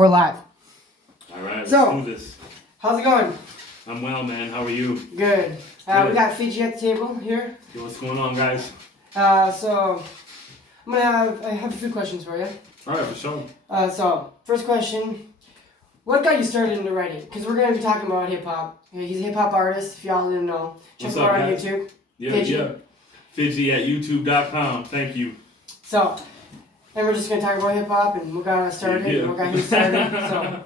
We're live. All right, let's So, do this. How's it going? I'm well, man. How are you? Good. We got Fidgee at the table here. What's going on, guys? So I have a few questions for you. All right, for sure. So first question: what got you started into writing? Because we're going to be talking about hip hop. He's a hip hop artist. If y'all didn't know, check him out on YouTube. Yeah, Fidgee. yeah. Fidgee at youtube.com. Thank you. So, and we're just going to talk about hip hop and what got us started and what got you started. So,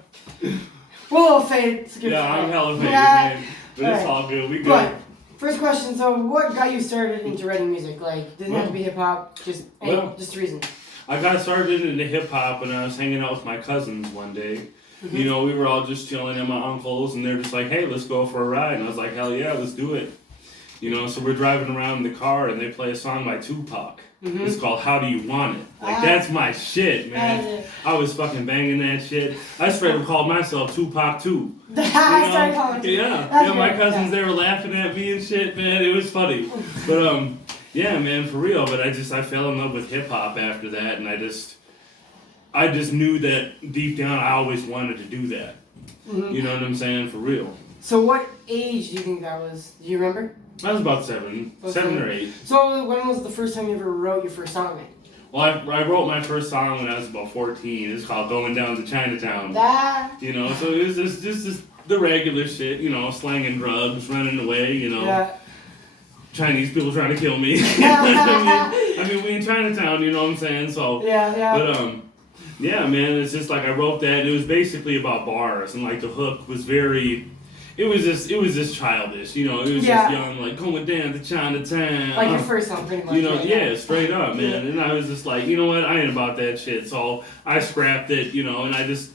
we're a little faded. Yeah, I'm hella faded, man. But it's all good. We good. But, first question, so what got you started into writing music? Like, doesn't have to be hip hop, just a reason. I got started into hip hop when I was hanging out with my cousins one day. Mm-hmm. You know, we were all just chilling at my uncle's and they're just like, hey, let's go for a ride. And I was like, hell yeah, let's do it. You know, so we're driving around in the car and they play a song by Tupac. Mm-hmm. It's called How Do You Want It? Like, that's my shit, man. I was fucking banging that shit. I straight up called myself Tupac too. I started calling you. Yeah, my cousins, they were laughing at me and shit, man. It was funny. But, yeah, man, for real. But I fell in love with hip hop after that, and I just knew that deep down I always wanted to do that. Mm-hmm. You know what I'm saying? For real. So what age do you think that was? Do you remember? I was about seven or 8. So when was the first time you ever wrote your first song then? Well, I wrote my first song when I was about 14. It's called Going Down to Chinatown. You know, so it was just the regular shit, you know, slanging drugs, running away, you know. Yeah. Chinese people trying to kill me. I mean, we in Chinatown, you know what I'm saying? So, But, yeah, man, it's just like I wrote that, and it was basically about bars, and like the hook was very... It was just childish, you know. It was just young, like going down to Chinatown. Like your first song, pretty much. You know, straight up, man. And I was just like, you know what, I ain't about that shit. So I scrapped it, you know, and I just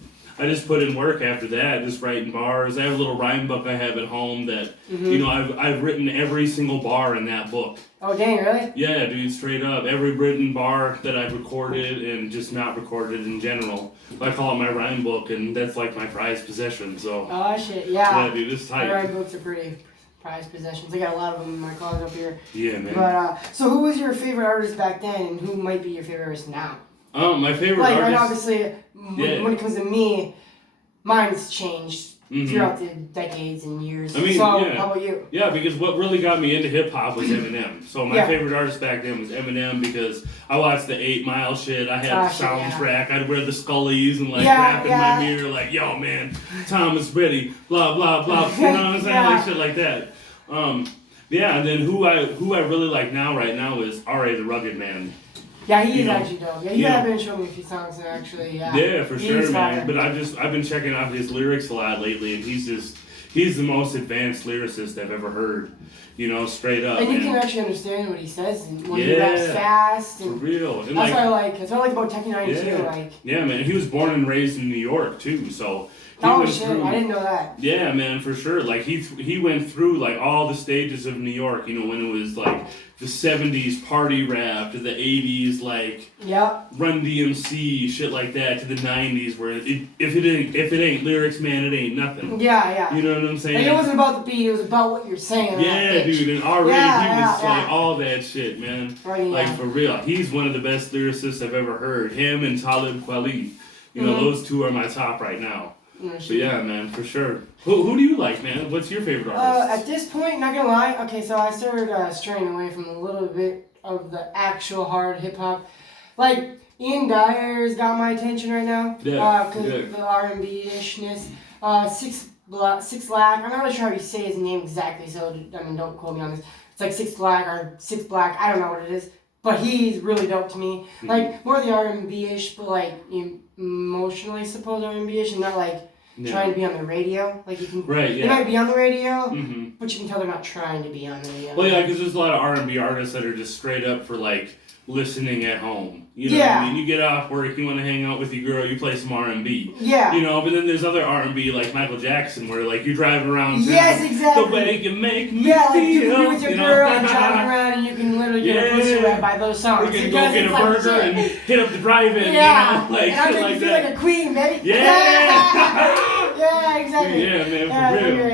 put in work after that, just writing bars. I have a little rhyme book I have at home that, you know, I've written every single bar in that book. Oh, dang, really? Yeah, dude, straight up. Every written bar that I've recorded and just not recorded in general. I call it my rhyme book, and that's like my prized possession, so. Oh, shit, yeah. Yeah, dude, it's tight. My rhyme books are pretty prized possessions. I got a lot of them in my closet up here. Yeah, man. But, so who was your favorite artist back then, and who might be your favorite artist now? My favorite artist... Like, obviously, when it comes to me, mine's changed throughout the decades and years. I mean, how about you? Yeah, because what really got me into hip-hop was Eminem. So my favorite artist back then was Eminem because I watched the 8 Mile shit. I had the soundtrack. I'd wear the Scullies and, like, rap in my mirror, like, yo, man, Tom is ready, blah, blah, blah. You know what I'm saying? Like, shit like that. Yeah, and then who I really like right now is R.A. the Rugged Man. Yeah, he is actually dope. Yeah, you have been showing me a few songs and actually, yeah, for sure, man. But I've been checking out his lyrics a lot lately, and he's the most advanced lyricist I've ever heard. You know, straight up. And you can actually understand what he says and when he raps fast. And for real. And that's what I like. That's what I like about Techie 9 too. Like. Yeah, man. He was born and raised in New York too, so. Oh shit! I didn't know that. Yeah, man, for sure. Like he went through like all the stages of New York. You know, when it was like the '70s party rap to the '80s like Run DMC shit like that to the '90s where if it ain't lyrics, man, it ain't nothing. Yeah. You know what I'm saying? Like, it wasn't about the beat; it was about what you're saying. Yeah, dude, and already he was like all that shit, man. Like for real, he's one of the best lyricists I've ever heard. Him and Talib Kweli. You know, those two are my top right now. But yeah, man, for sure. Who do you like, man? What's your favorite artist? At this point, not gonna lie. Okay, so I started straying away from a little bit of the actual hard hip hop. Like Ian Dyer's got my attention right now. Because of the R&B-ishness. Six Black. I'm not really sure how you say his name exactly, so I mean, don't quote me on this. It's like Six Black or Six Black. I don't know what it is. But he's really dope to me. Like, more of the R&B-ish, but like, emotionally supposed R&B-ish, and not like trying to be on the radio. Like, you can, they might be on the radio, but you can tell they're not trying to be on the radio. Well, yeah, because there's a lot of R&B artists that are just straight up for like listening at home. You know what I mean? You get off work, you want to hang out with your girl, you play some R&B. Yeah. You know, but then there's other R&B like Michael Jackson where like you drive around exactly. the way you make me like feel. you can be with your girl and driving around and you can literally get a pussy wet by those songs. You can go get a burger and hit up the drive-in, you know? Like, and I'm making you feel like a queen, baby. Yeah! Yeah, exactly. exactly. Yeah, man, for real.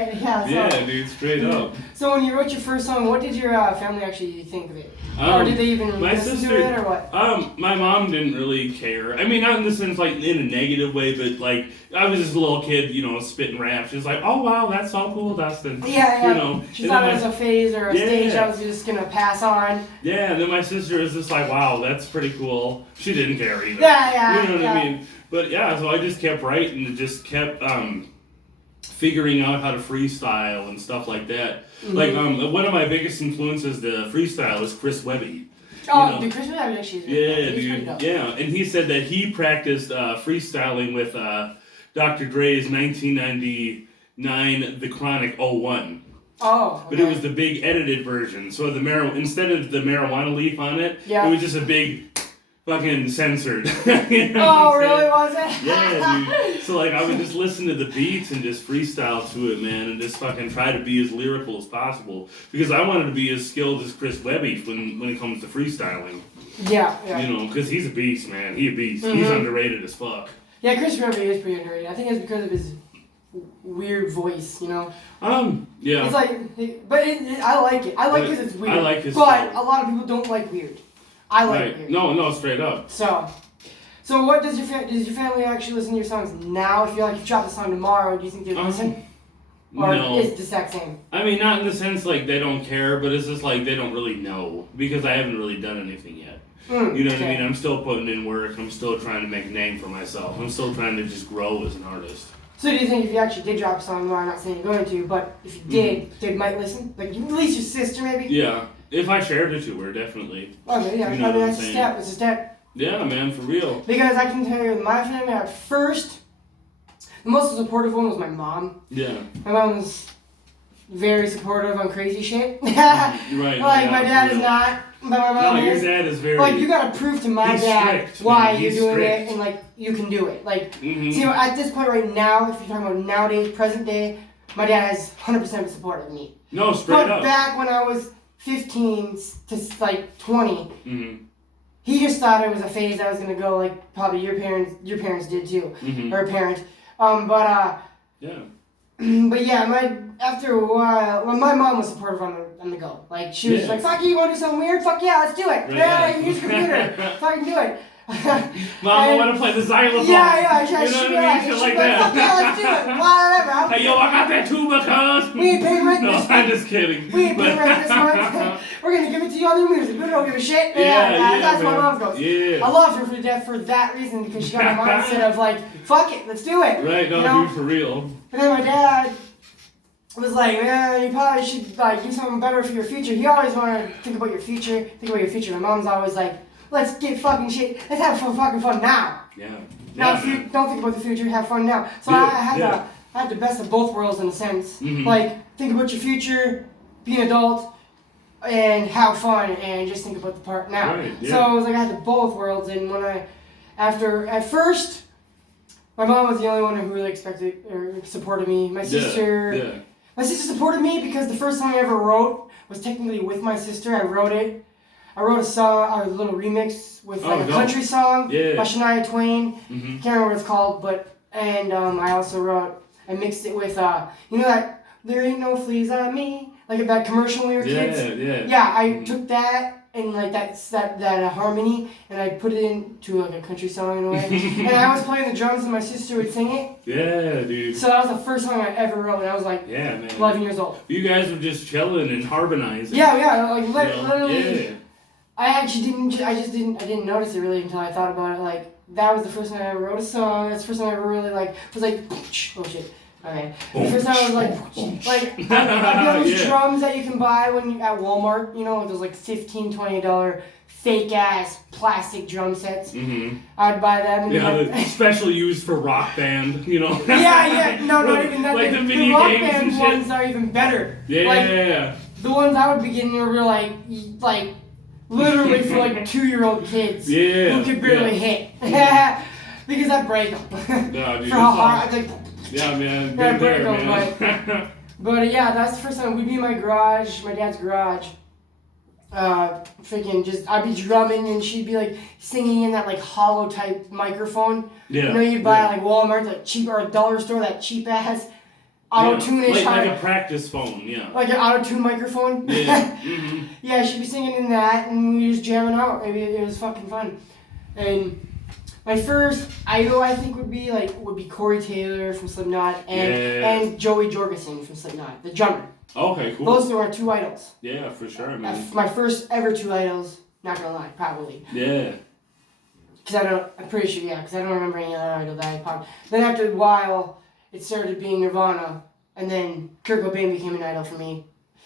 Yeah, dude, straight up. So when you wrote your first song, what did your family actually think of it? Or did they even listen to it, or what? My mom didn't really care. I mean, not in the sense, like, in a negative way, but, like, I was just a little kid, spitting raps. She was like, oh, wow, that's so cool, Dustin. Yeah. She thought it was a phase or a stage that was just going to pass on. Yeah, and then my sister was just like, wow, that's pretty cool. She didn't care either. Yeah. You know what I mean? But, yeah, so I just kept writing and just kept figuring out how to freestyle and stuff like that. Mm-hmm. Like, one of my biggest influences to freestyle is Chris Webby. Oh, dude, Chris Webby actually is dude. Yeah, and he said that he practiced freestyling with Dr. Dre's 1999 The Chronic 01. Oh, okay. But it was the big edited version. So instead of the marijuana leaf on it, it was just a big fucking censored. Oh, really? Was it? Yeah, dude. So, like, I would just listen to the beats and just freestyle to it, man, and just fucking try to be as lyrical as possible. Because I wanted to be as skilled as Chris Webby when it comes to freestyling. Yeah. Because he's a beast, man. He's a beast. Mm-hmm. He's underrated as fuck. Yeah, Chris Webby is pretty underrated. I think it's because of his weird voice, Yeah. It's like, but I like it. I like because it's weird. I like his But style. a lot of people don't like weird. I like weird. No, straight up. So what does your family actually listen to your songs now? If you drop a song tomorrow, do you think they listen? Or is it the exact same? I mean, not in the sense like they don't care, but it's just like they don't really know because I haven't really done anything yet. You know what I mean? I'm still putting in work. I'm still trying to make a name for myself. I'm still trying to just grow as an artist. So do you think if you actually did drop a song tomorrow, I'm not saying you're going to, but if you did, they might listen? Like, at least your sister, maybe? Yeah. If I shared it to her, definitely. Okay, yeah. That's a step. It's a step. Yeah, man, for real. Because I can tell you, my family at first, the most supportive one was my mom. Yeah. My mom was very supportive on crazy shit. Right. My dad is not. But my mom your dad is very... Like, you gotta prove to my dad strict, why you're doing it, and, you can do it. See, at this point right now, if you're talking about nowadays, present day, my dad has 100% support of me. No, straight up. But back when I was 15 to, 20, he just thought it was a phase that was gonna go, probably your parents did too, or a parent. Yeah. But yeah, after a while, my mom was supportive on the go. She was like, "Fuck you want to do something weird? Fuck yeah, let's do it. Yeah, use the computer. Fucking do it." Mom, I want to play the xylophone. Yeah, you know what I mean? Shit like that. Fuck yeah, let's do it. Whatever. Hey, yo, I got that tuba, cuz. We ain't paying rent this month. No, I'm just kidding. We ain't paying rent this month. We're gonna give it to you on your music. We don't give a shit. That's what my mom goes. Yeah. I love her for that reason because she got a mindset of fuck it, let's do it. Right, dude, for real. And then my dad was like, man, you probably should do something better for your future. He always wanted to think about your future. My mom's always like, let's get fucking shit. Let's have fucking fun now. Yeah. Now, don't think about the future. Have fun now. So I had the best of both worlds in a sense. Think about your future, be an adult, and have fun, and just think about the part now. Right, yeah. So I was like, I had both worlds, and at first, my mom was the only one who really expected or supported me. My sister supported me because the first song I ever wrote was technically with my sister. I wrote a song, a little remix with a country song by Shania Twain. Can't remember what it's called, I also mixed it with that "There Ain't No Fleas on Me," that commercial when we were kids. Yeah, I took that and that harmony and I put it into a country song in a way. And I was playing the drums and my sister would sing it. Yeah, dude. So that was the first song I ever wrote and I was 11 years old. You guys were just chilling and harmonizing. Yeah, literally. Yeah. I didn't notice it really until I thought about it. That was the first time I ever wrote a song. That's the first time I ever really was oh shit. Okay. The first time I was those drums that you can buy when you at Walmart, those $15, $20 fake ass plastic drum sets. I'd buy them. And the special used for Rock Band, Yeah, no, not even that. The mini the Rock games Band and shit. ones are even better. Yeah. The ones I would be getting were literally for 2-year-old kids who could barely hit. Because I break them. No, dude. For how hard yeah, man. I break them, but yeah, that's the first time we'd be in my garage, my dad's garage. I'd be drumming and she'd be singing in that hollow type microphone. Yeah. You'd buy at Walmart, cheap or a dollar store, that cheap ass. auto-tune-ish. Like a practice phone, yeah. Like an auto-tune microphone. Yeah. Mm-hmm. Yeah, she'd be singing in that, and we just jamming out. It was fucking fun. And my first idol, I think, would be Corey Taylor from Slipknot and Joey Jorgensen from Slipknot, the drummer. Okay, cool. Those were 2 idols. Yeah, for sure, man. My first ever 2 idols. Not gonna lie, probably. Yeah. I'm pretty sure, yeah, because I don't remember any other idol that I popped. Then after a while, it started being Nirvana, and then Kurt Cobain became an idol for me.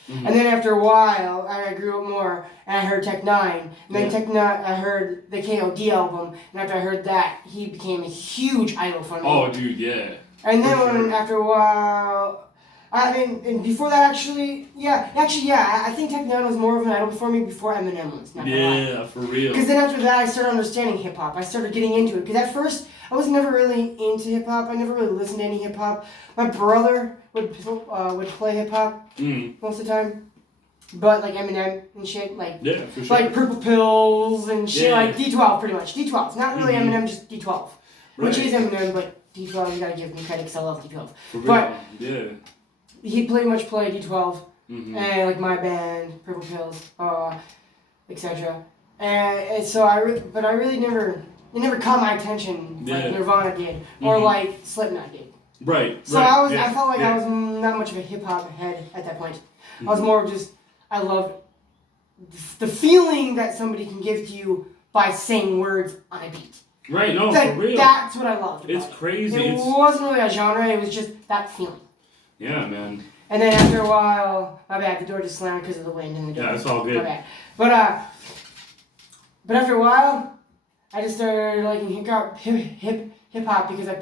Mm-hmm. And then after a while, I grew up more, and I heard Tech Nine. And then Tech Nine, I heard the KOD album, and after I heard that, he became a huge idol for me. Oh, dude, yeah. And then after a while, and before that, I think Tech Nine was more of an idol for me before Eminem was. Not gonna lie. For real. Because then after that, I started understanding hip hop. I started getting into it. Because at first, I was never really into hip hop. I never really listened to any hip hop. My brother would play hip hop most of the time, but like Eminem and shit, for sure. Like Purple Pills and shit, like D12 pretty much. D12, not really Eminem, just D12, which is Eminem, but D12 you gotta give me credit because I love D12. But he pretty much played D12 and like my band, Purple Pills, etc. And so I really never. It never caught my attention like Nirvana did or like Slipknot did. Right. So I felt like I was not much of a hip hop head at that point. I was more of just I loved the feeling that somebody can give to you by saying words on a beat. Right. No, for real. That's what I loved. It's crazy. It wasn't really a genre. It was just that feeling. Yeah, man. And then after a while, my bad, the door just slammed because of the wind and the door. Yeah, it's all good. My bad. But after a while, I just started liking hip hop because I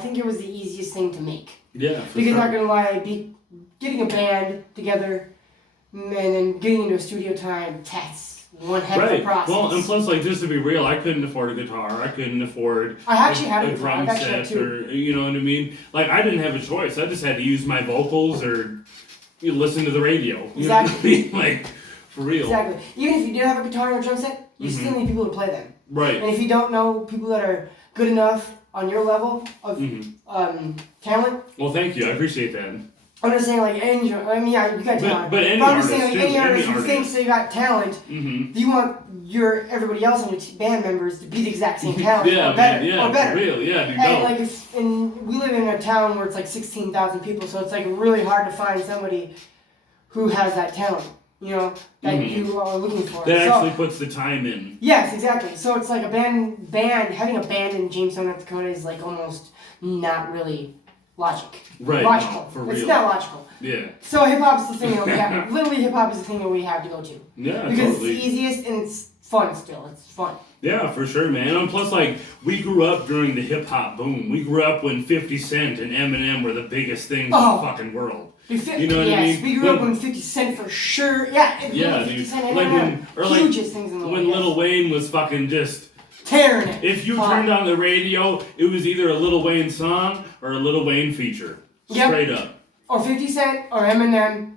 think it was the easiest thing to make. Yeah, for because sure. not gonna lie, getting a band together and then getting into a studio time, that's one heck of a process. Well, and plus, like, just to be real, I couldn't afford a guitar. I couldn't afford a drum set, or you know what I mean. Like, I didn't have a choice. I just had to use my vocals or listen to the radio. You know what I mean? Like, for real. Exactly. Even if you did have a guitar and a drum set, you still need people to play them. Right. And if you don't know people that are good enough on your level of talent. Well, thank you. I appreciate that. I'm just saying, like, you got talent. But any I'm artist, just saying, like, any artist who thinks they got talent, you want everybody else on your band members to be the exact same talent or better. For real, yeah, dude. And we live in a town where it's like 16,000 people, so it's like really hard to find somebody who has that talent. You know, that you are looking for. That actually puts the time in. Yes, exactly. So it's like having a band in Jamestown, North Dakota is like almost not really logical. No, for real. It's not logical. Yeah. So hip hop's the thing that we have. Literally, hip hop is the thing that we have to go to. Yeah, because totally. It's the easiest and it's fun still. It's fun. Yeah, for sure, man. And plus, like, we grew up during the hip hop boom. We grew up when 50 Cent and Eminem were the biggest things in the fucking world. You know what I mean? We grew up when 50 Cent for sure. Yeah, 50 Cent and hugest things in the world. When Lil Wayne was fucking just tearing it. If you turned on the radio, it was either a Lil Wayne song or a Lil Wayne feature. Straight up. Or 50 Cent or Eminem.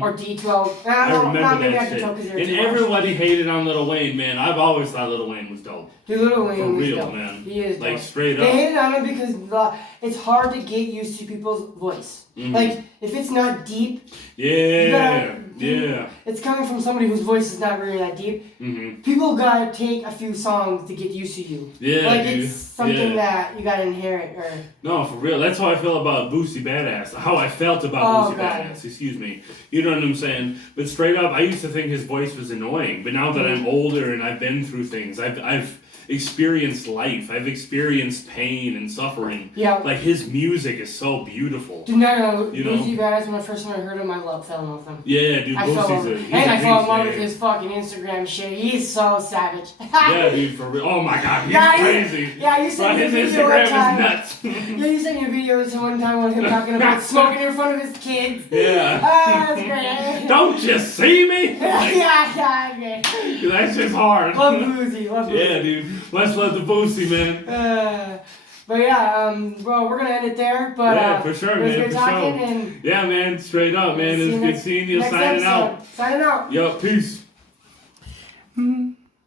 Or D12. I remember that shit. And everybody hated on Lil Wayne, man. I've always thought Lil Wayne was dope. Dude, Lil Wayne was dope. For real, man. He is like, dope. Straight up. They hated on him because it's hard to get used to people's voice. Like, if it's not deep... It's coming from somebody whose voice is not really that deep. People gotta take a few songs to get used to you. It's something that you gotta inherit. No, for real. That's how I feel about Boosie Badass. How I felt about Boosie Badass. Excuse me. You know what I'm saying? But straight up, I used to think his voice was annoying. But now that I'm older and I've been through things, I've experienced life. I've experienced pain and suffering. Yeah. Like, his music is so beautiful. Dude, Boosie Badass, when the first time I heard him, I fell in love with him. Yeah, dude, I fell in love with his fucking Instagram shit. He's so savage. Yeah, dude, for real. Oh my god, he's crazy. You sent me a video Instagram one time. is nuts. You sent me a video one time with him talking about smoking in front of his kids. Yeah. That's great. Don't you see me? Like, yeah. That's just hard. Love Boosie. Yeah, dude. Let's love the Boosie, man. But yeah, well, we're gonna end it there. But yeah, for sure, man. Good talking. And yeah, man. Straight up, man. It's good seeing you. Signing out. Signing out. Yo, peace.